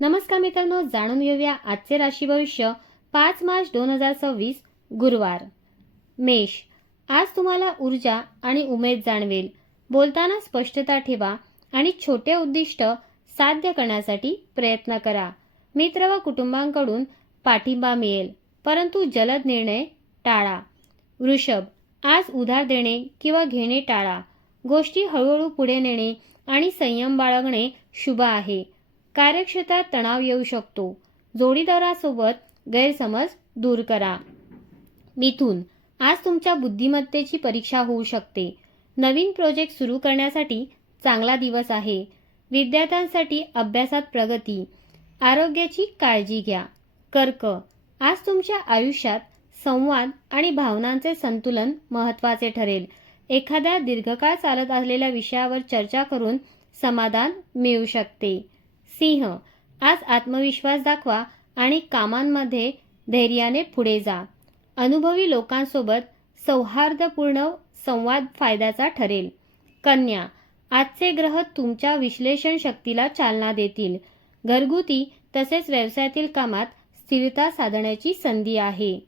नमस्कार मित्रांनो, जाणून घेऊया आजचे राशी भविष्य 5 मार्च 2026 गुरुवार. मेष. आज तुम्हाला ऊर्जा आणि उमेद जाणवेल. बोलताना स्पष्टता ठेवा आणि छोटे उद्दिष्ट साध्य करण्यासाठी प्रयत्न करा. मित्र व कुटुंबांकडून पाठिंबा मिळेल, परंतु जलद निर्णय टाळा. वृषभ. आज उधार देणे किंवा घेणे टाळा. गोष्टी हळूहळू पुढे नेणे आणि संयम बाळगणे शुभ आहे. कार्यक्षेत्रात तणाव येऊ शकतो. जोडीदारासोबत गैरसमज दूर करा. मिथुन. आज तुमच्या बुद्धिमत्तेची परीक्षा होऊ शकते. नवीन प्रोजेक्ट सुरू करण्यासाठी चांगला दिवस आहे. विद्यार्थ्यांसाठी अभ्यासात प्रगती. आरोग्याची काळजी घ्या. कर्क. आज तुमच्या आयुष्यात संवाद आणि भावनांचे संतुलन महत्त्वाचे ठरेल. एखाद्या दीर्घकाळ चालत असलेल्या विषयावर चर्चा करून समाधान मिळू शकते. सिंह. आज आत्मविश्वास दाखवा आणि कामांमध्ये धैर्याने पुढे जा. अनुभवी लोकांसोबत सौहार्दपूर्ण संवाद फायद्याचा ठरेल. कन्या. आजचे ग्रह तुमच्या विश्लेषण शक्तीला चालना देतील. घरगुती तसेच व्यवसायातील कामात स्थिरता साधण्याची संधी आहे.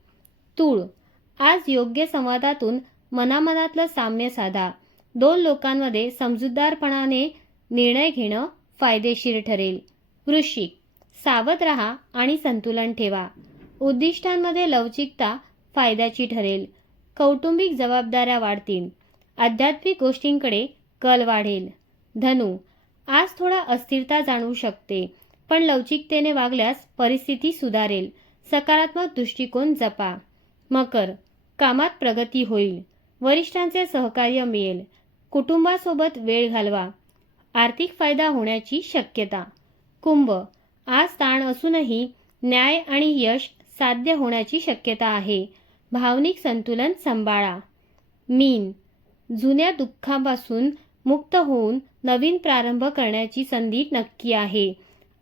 तूळ. आज योग्य संवादातून मनामनातलं साम्य साधा. दोन लोकांमध्ये समजूतदारपणाने निर्णय घेणं फायदेशीर ठरेल. वृश्चिक. सावध राहा आणि संतुलन ठेवा. उद्दिष्टांमध्ये लवचिकता फायद्याची ठरेल. कौटुंबिक जबाबदाऱ्या वाढतील. आध्यात्मिक गोष्टींकडे कल वाढेल. धनु. आज थोडा अस्थिरता जाणवू शकते, पण लवचिकतेने वागल्यास परिस्थिती सुधारेल. सकारात्मक दृष्टिकोन जपा. मकर. कामात प्रगती होईल. वरिष्ठांचे सहकार्य मिळेल. कुटुंबासोबत वेळ घालवा. आर्थिक फायदा होण्याची शक्यता. कुंभ. आज ताण असूनही न्याय आणि यश साध्य होण्याची शक्यता आहे. भावनिक संतुलन सांभाळा. मीन. जुन्या दुःखापासून मुक्त होऊन नवीन प्रारंभ करण्याची संधी नक्की आहे.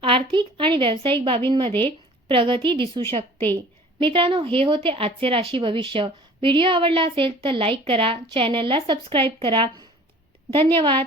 आर्थिक आणि व्यावसायिक बाबींमध्ये प्रगती दिसू शकते. मित्रांनो, हे होते आजचे राशी भविष्य. व्हिडिओ आवडला असेल तर लाईक करा, चॅनलला सबस्क्राईब करा. धन्यवाद.